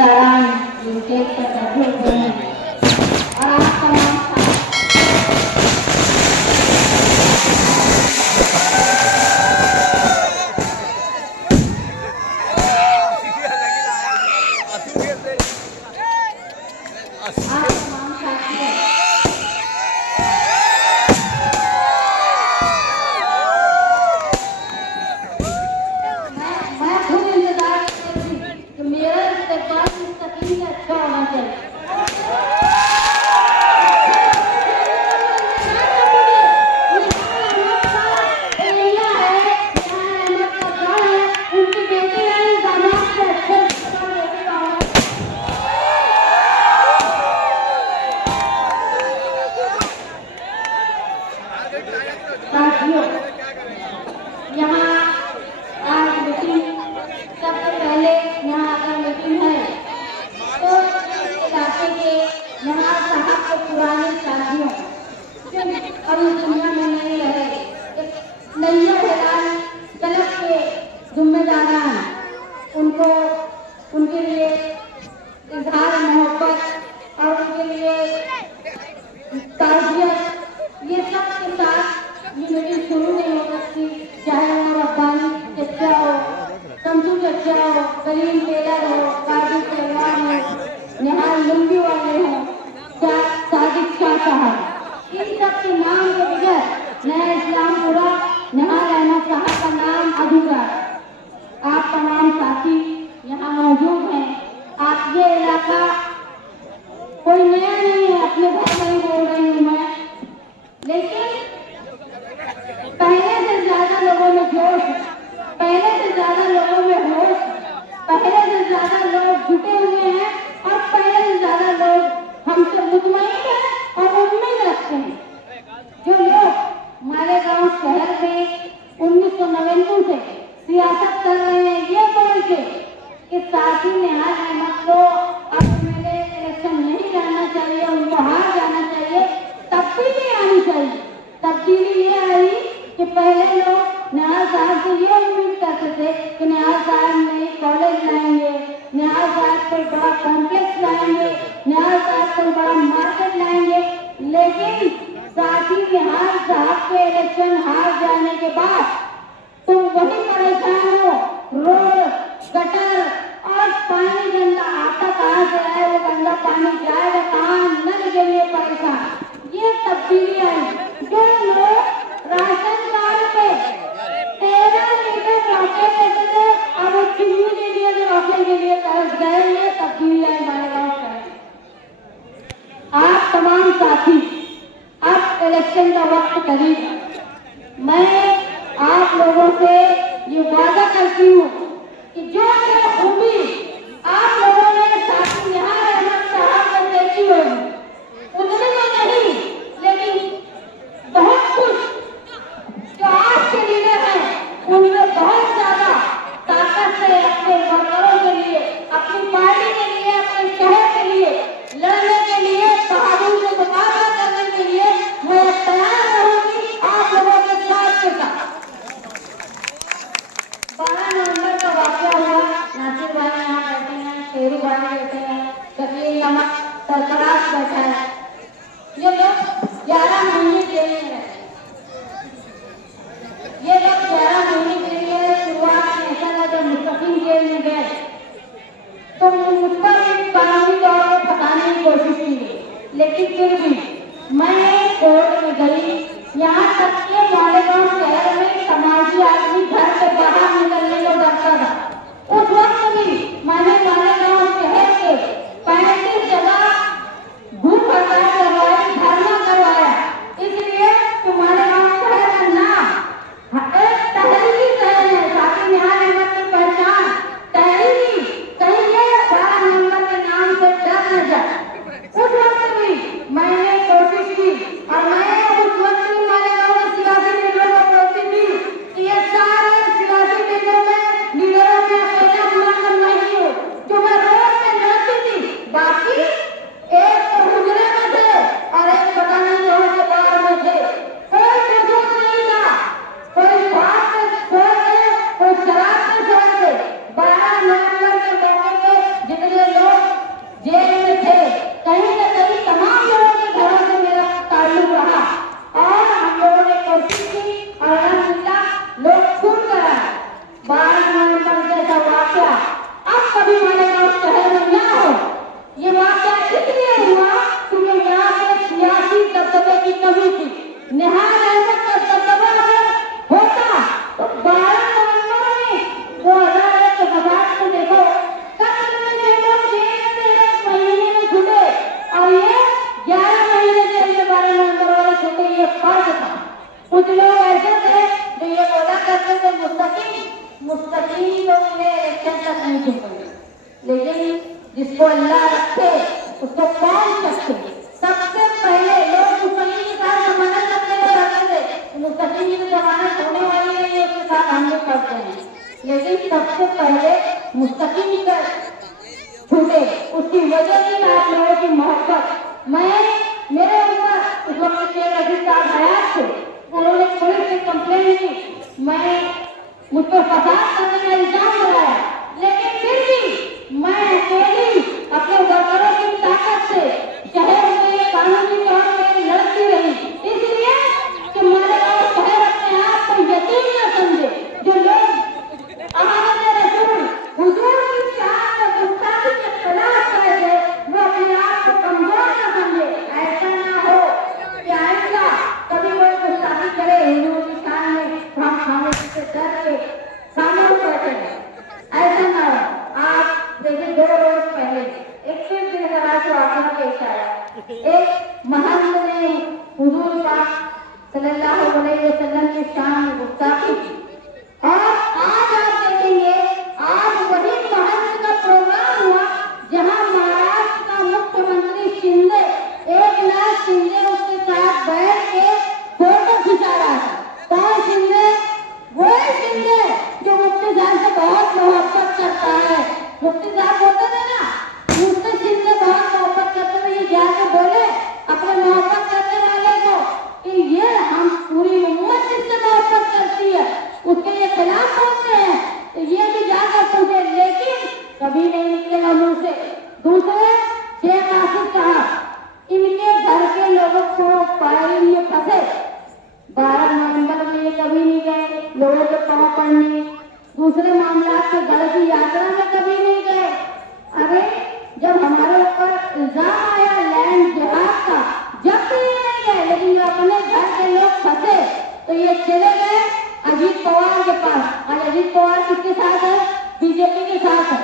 जिम्मेदारान जिनके बैठे हुए हैं और आप तमाम साथियों, यहाँ आज मीटिंग सबसे पहले यहाँ आकर मीटिंग है तो इलाके के यहाँ साहब के पुराने साथियों जो अभी दुनिया में नहीं रहे, नैया हेलाल क्लब के जिम्मेदारान उनको उनके लिए इजहार मोहब्बत और उनके लिए ताज़ियत ये सब के साथ ये मीटिंग शुरू नहीं हो सकती, चाहे वो रब्बानी चचा हो, शमसू चचा हो, करीम टेलर हो, काजी पहलवान हो, निहाल लुंगी वाले हो, साजिद शाह साहब, इन सब के नाम के बगैर नया इस्लामपुरा निहाल अहमद साहब का नाम अधूरा। आप तमाम साथी यहाँ मौजूद हैं। आप ये इलाका कोई नया नहीं है, अपने घर में ही बोल रही हूँ मैं, लेकिन पहले से ज्यादा लोगों में जोश, पहले से ज्यादा लोगों में होश, पहले से ज्यादा लोग जुटे हुए हैं और पहले से ज्यादा लोग हमसे मुतमईन हैं और उम्मीद रखते हैं। जो लोग मालेगांव शहर में 1999 से सियासत कर रहे हैं ये बोल के कि साथी निहाल अहमद को अब मेरे इलेक्शन नहीं जाना चाहिए, उनको हार जाना चाहिए, तब्दीली आनी चाहिए। तब्दीली ये आई कि पहले लोग निहाल साहब से ये उम्मीद करते थे कि निहाल साहब नए कॉलेज लाएंगे, निहाल साहब कोई बड़ा कॉम्प्लेक्स लाएंगे, निहाल साहब कोई बड़ा मार्केट लाएंगे, लेकिन साथी निहाल साहब के इलेक्शन हार जाने के बाद तुम वही परेशान हो, रोड गटर और पानी गंदा आता कहाँ से आए, वो गंदा पानी जाएगा कहाँ, नल के लिए परेशान। ये तब्दीली आई। जो लोग राशन कार्ड पे 13 लीटर रॉकेट देते थे, अब वो चुन्नी के लिए भी रॉकेट के लिए तरस गए। ये तब्दीली आई मालेगांव शहर। आप तमाम साथी, अब इलेक्शन का वक्त करीब, मैं आप लोगों से ये वादा करती हूँ कि जो खूबी आप लोगों ने साथी निहाल अहमद साहब को देखी होगी, उतनी तो नहीं, लेकिन बहुत कुछ जो आज के लीडर हैं उनमें बहुत ज्यादा ताकत से अपने वर्करों के लिए, अपनी पार्टी के लिए, अपने शहर के लिए लड़ने के लिए, बहादुरी से मुकाबला करने के लिए मैं तैयार रहूंगी आप लोगों के साथ के साथ। 12 नवंबर का वाकया हुआ, नासिर भाई यहाँ बैठे हैं, शेरू भाई बैठे हैं, शकील नमक सरफराज निहाल अहमद का दबदबा अगर होता तो 12 नवंबर में 2001 के बजाज को देखो, कत्ल के लोग जेल से 1 महीने में छूटे और ये 11 महीने जेल में 12 नवंबर वाले छूटे। ये फर्क था। कुछ लोग ऐसे थे जो ये बोला करते थे मुस्तकीम लोग इन्हें इलेक्शन तक नहीं छूटे, लेकिन जिसको अल्लाह रखे उसको कौन सकते। सबसे पहले लोग मुस्तकीम के साथ जमानत रखने को रहते थे, मुस्तकीम की जमानत होने वाली नहीं है, उसके साथ हम लोग करते हैं, लेकिन सबसे पहले मुस्तकीम का छूटे। उसकी वजह थी आप लोगों की मोहब्बत। मेरे ऊपर उस वक्त शेख रशीद साहब हयात थे, उन्होंने पुलिस से कंप्लेन की, मुझ पर फसाद करने का इल्जाम लगाया, लेकिन फिर भी मैं अकेली अपने वर्करों की ताकत से चाहे उन्हें कानूनी तौर पर लड़ती रही, इसलिए कि मालेगांव शहर अपने आप को यतीम न समझे। जो लोग अमानत रसूल हुजूर की शान और गुस्ताखी के खिलाफ कर दे, वो अपने आप को कमजोर न समझे। ऐसा ना हो कि आइंदा कभी कोई गुस्ताखी करे हुजूर की शान में तो हम खामोशी से डर के खामोश बैठे हैं। ऐसा ना हो। आप देखिए 2 रोज पहले 21 दिन का वाकया पेश आया। एक महंत ने हुजूर पाक सल्लल्लाहु अलैहि वसल्लम की शान में गुस्ताखी की, और आज आप देखेंगे आज वही महंत का प्रोग्राम हुआ जहां महाराष्ट्र का मुख्यमंत्री शिंदे, एकनाथ शिंदे उसके साथ बैठ के फोटो खिंचा रहा था। कौन शिंदे? वही शिंदे जो मुफ्ती साहब से बहुत मोहब्बत करता है। मुफ्ती साहब बोलते थे ना, मुफ्ती शिंदे बहुत मोहब्बत करते थे, ये जाके बोले अपने मोहब्बत करने वाले को कि ये हम पूरी उम्मत जिससे मोहब्बत करती है उसके ये खिलाफ बोलते हैं, तो ये भी जाकर पूछे, लेकिन कभी नहीं निकलेगा मुंह से। दूसरे शेख आसिफ साहब, इनके घर के लोगों को फायरिंग में फंसे, 12 नवंबर में ये कभी नहीं गए लोगों के पाँव पड़ने, दूसरे मामला के घर की यात्रा में कभी नहीं गए। अरे जब हमारे ऊपर इल्जाम आया लैंड जिहाद का, जब भी ये नहीं गए, लेकिन जो अपने घर के लोग फंसे तो ये चले गए अजीत पवार के पास। और अजीत पवार किसके साथ है? बीजेपी के साथ है।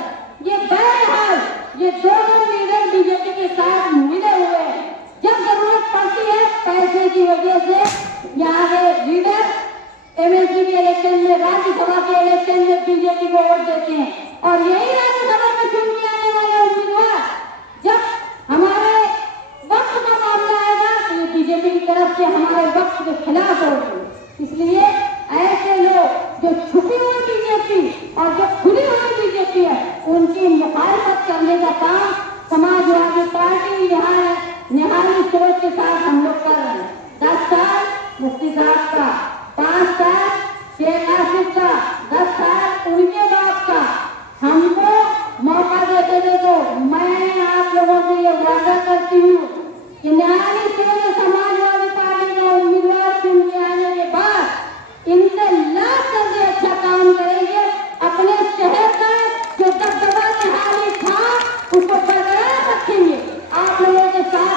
ये बहरहाल ये दोनों लीडर बीजेपी के साथ मिले हुए हैं। जब जरूरत पड़ती है पैसे की वजह से यहाँ के लीडर एमएलसी के इलेक्शन में, राज्यसभा के इलेक्शन में बीजेपी को वोट देते हैं, और यही राज्यसभा में चुन के आने वाले उम्मीदवार जब हमारे वक्त का मामला आएगा तो ये बीजेपी की तरफ से हमारे वक्त के खिलाफ होंगे। इसलिए ऐसे लोग जो छुपी हुई बीजेपी और जो खुली हुई बीजेपी है उनकी मुखालफत करने का काम समाजवादी पार्टी निहाली सोच के साथ हम लोग कर रहे हैं। 10 साल मुफ्ती साहब का, 5 साल शेख आसिफ का, 10 साल उनके बाप का, हमको मौका देते देखो। मैं आप लोगों से ये वादा करती हूँ कि निहाली सोच समाजवादी पार्टी का उम्मीदवार चुन के आने के बाद इनसे लाख करके अच्छा काम करेंगे। अपने शहर का जो दबदबा निहाली था उसको बरकरार रखेंगे आप लोगों के साथ।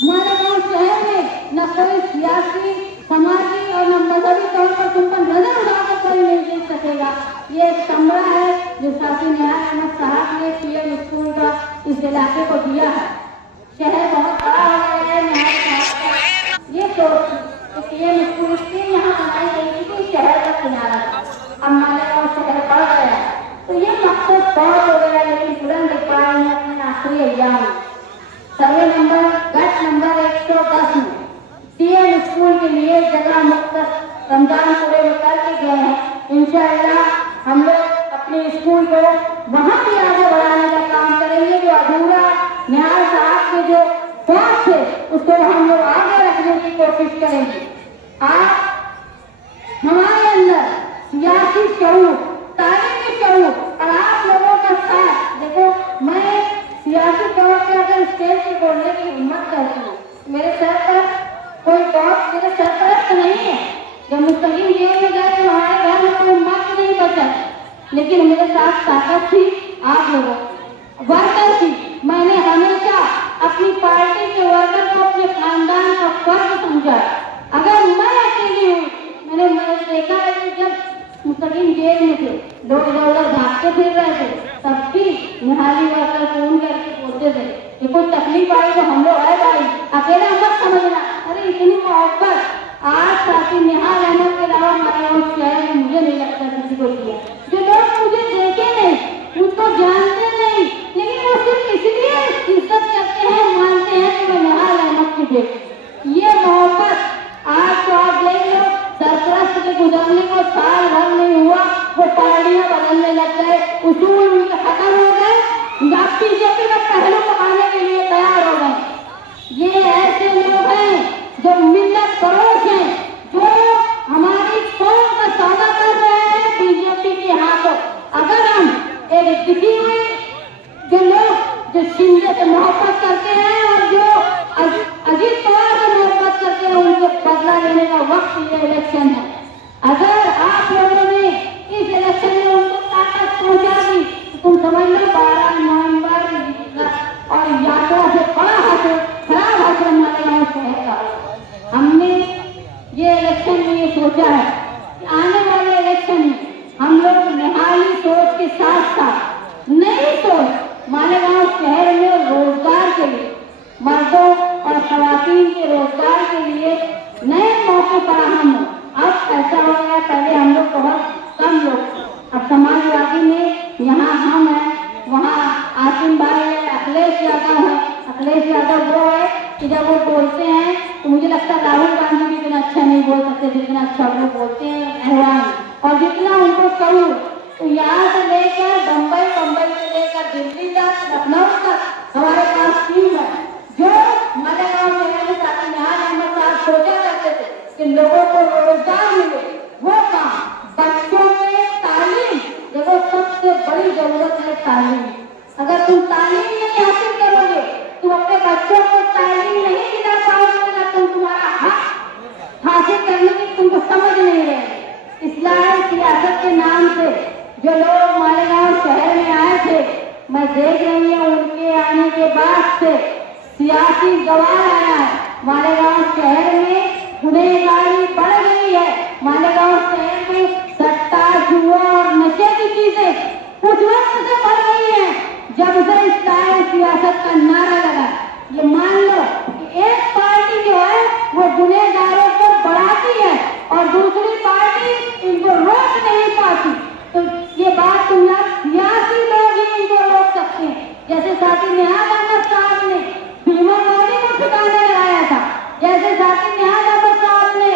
मालेगांव शहर में न कोई सियासी, समाजी और न मजहबी तौर पर तुम पर नजर उठाकर कोई नहीं देख सकेगा। ये एक कमरा है जो शासी निहाल अहमद साहब ने पीएम स्कूल का इस इलाके को दिया है। शहर बहुत बड़ा हो गया है निहाल साहब का। ये तो पीएम स्कूल इसलिए यहाँ बनाई गई थी कि शहर का किनारा था, अब मालेगांव शहर बढ़ गया है तो ये मकसद बहुत हो गया, लेकिन तुरंत लिख पा रहे हैं अपने आखिरी एग्जाम सर्वे नंबर गट नंबर 110 में पीएम स्कूल के लिए जगह मुक्त रमजान पूरे में करके गए हैं। इंशाअल्लाह हम लोग अपने स्कूल को वहाँ भी आगे बढ़ाने का काम करेंगे। जो अधूरा निहाल साहब के जो बात थे उसको हम लोग आगे रखने की कोशिश करेंगे। आज हमारे अंदर सियासी शऊर, तालीमी शऊर और आप लोगों का साथ देखो, मैं सियासी तौर पर अगर स्टेज पे बोलने की हिम्मत करती हूँ, मेरे सर पर कोई बहुत मेरे सरपरस्त नहीं है। जब मुस्तकीम जेल में गए तो हमारे घर में कोई मत नहीं बचा, लेकिन मेरे साथ ताकत थी आप लोगों, वर्कर थी। मैंने हमेशा अपनी पार्टी के वर्कर को अपने खानदान का फर्ज समझा। लोग इधर उधर भागते फिर रहे थे, तब भी निहाली वर्कर फोन करके बोलते थे कि कोई तकलीफ आई तो हम लोग है भाई, अकेला मत समझना। अरे इतनी मोहब्बत आज साथी निहाल अहमद के अलावा हमारे शहर में मुझे नहीं लगता किसी को किया। जो लोग मुझे देखे नहीं, उनको जानते नहीं, लेकिन वो सिर्फ इसलिए इज्जत करते हैं, मानते हैं कि मैं निहाल अहमद की बेटी। ये मोहब्बत आज तो आप देख लो, सरपरस्त के गुजरने को साल भर नहीं हुआ, वो पार्टियां बदलने लग गए, उसूल उनके खत्म हो गए, आप बीजेपी का पहलू पकाने के लिए तैयार हो गए। ये ऐसे लोग हैं जो मिल्लत फरोश हैं, जो हमारी कौम का सौदा कर रहे हैं बीजेपी के हाथों। अगर हम एक दिखी हुई जो लोग जो शिंदे से मोहब्बत करते हैं और जो अजीत पवार से मोहब्बत करते हैं, उनसे बदला लेने का वक्त ये इलेक्शन है। अगर आप लोगों ने इस इलेक्शन में उनको ताकत पहुंचा दी तो तुम समझ लो 12 नवंबर और यात्रा से बड़ा हासिल खराब हासिल हमारे गाँव शहर का। हमने ये इलेक्शन में ये सोचा है कि आने वाले इलेक्शन में हम लोग निहाली सोच के साथ साथ नई सोच मालेगांव शहर में रोजगार के लिए, मर्दों और खवातीन के रोजगार के लिए नए मौके फराहम हो। अब ऐसा हो गया, पहले हम लोग बहुत कम लोग, अब समाजवादी में यहाँ हम हैं, वहाँ आसिम भाई है, अखिलेश यादव है। अखिलेश यादव वो है कि जब वो बोलते हैं तो मुझे लगता है राहुल गांधी भी इतना अच्छा नहीं बोल सकते जितना अच्छा वो बोलते हैं ऐवान, और जितना उनको कहूँ तो यहाँ से लेकर बम्बई, बम्बई से लेकर दिल्ली तक, लखनऊ तक हमारे पास टीम है जो मालेगांव शहर में साथी निहाल अहमद साहब सोचा करते थे कि लोगों को रोजगार मिले। वो काम बच्चों में तालीम, देखो सबसे बड़ी जरूरत है तालीम। अगर तुम तालीम नहीं हासिल करोगे, तुम अपने बच्चों को तालीम नहीं दिला पाओगे ना, तुम तुम्हारा हक हासिल करने की तुमको समझ नहीं रहे। इस्लाही सियासत के नाम से जो लोग मालेगांव शहर में आए थे, मैं देख रही हूँ उनके आने के बाद से सियासी गवाह आया है। मालेगांव शहर में गुनहगारी बढ़ गई है। मालेगांव शहर में सट्टा, जुआ और नशे की चीजें उस वक्त से बढ़ गई है जब से इस्लाही सियासत का नारा लगा। ये मान लो कि एक पार्टी जो है वो गुनहगारों को बढ़ाती है और दूसरी पार्टी इनको रोक नहीं पाती। तो ये बात तुम लोग सियासी लोग ही इनको रोक सकते हैं। जैसे साथी निहाल अहमद साहब ने भीमा मोदी को ठिकाने लगाया था, जैसे साथी निहाल अहमद साहब ने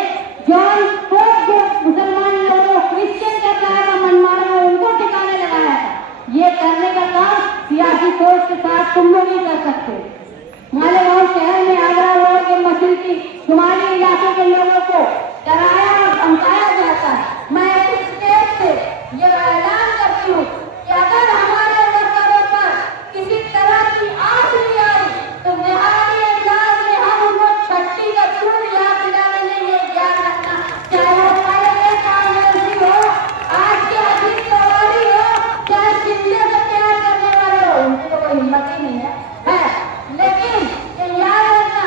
जॉन पोप जो मुसलमान लोगों क्रिश्चियन का था मनमाना में उनको ठिकाने लगाया था। ये करने का काम सियासी सोच के साथ तुम लोग ही कर सकते। मालेगांव शहर में आगरा रोड के मशीनरी शुमारी इलाके के लोगों को डराया और धमकाया जाता है। मैं इस स्टेज से ये ऐलान करती हूँ कि अगर हमारे वर्करों पर किसी तरह की आंच नहीं आई तो निहाली अंदाज में हम उनको छठी का चूड़ याद दिलाने नहीं, ये याद रखना। चाहे वो पहले कांग्रेसी हो, आज के अजीत पवारी हो, चाहे शिंदे से प्यार करने वाले हो, उनकी तो कोई हिम्मत ही नहीं है। लेकिन ये याद रखना,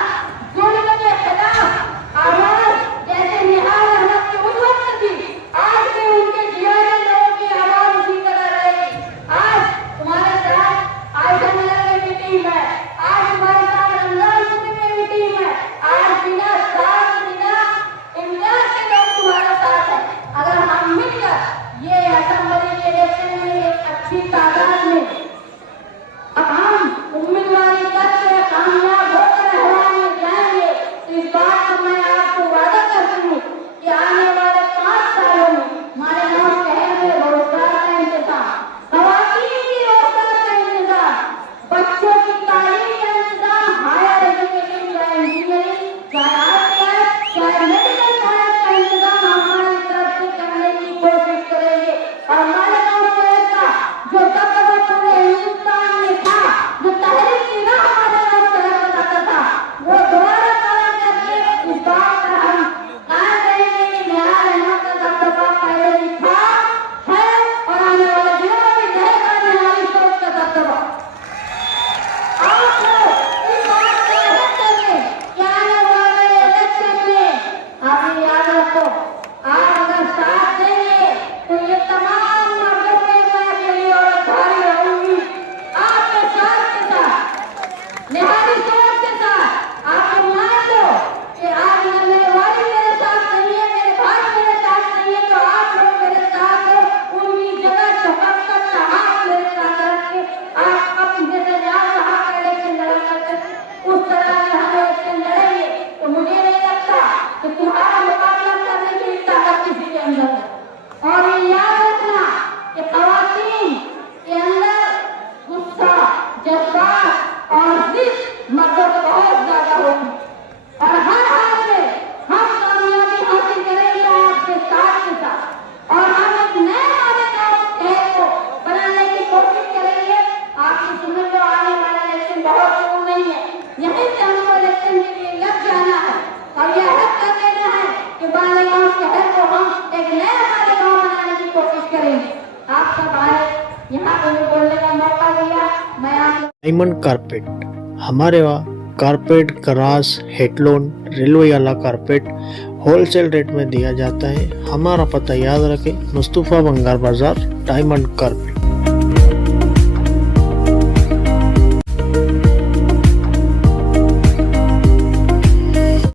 जुल्म के खिलाफ आवाज जैसे डायमंड कारपेट, हमारे वहाँ कारपेट, ग्रास, हेडलोन, रेलवे वाला कारपेट होलसेल रेट में दिया जाता है। हमारा पता याद रखें, मुस्तफ़ा बंगार बाजार, डायमंड कारपेट।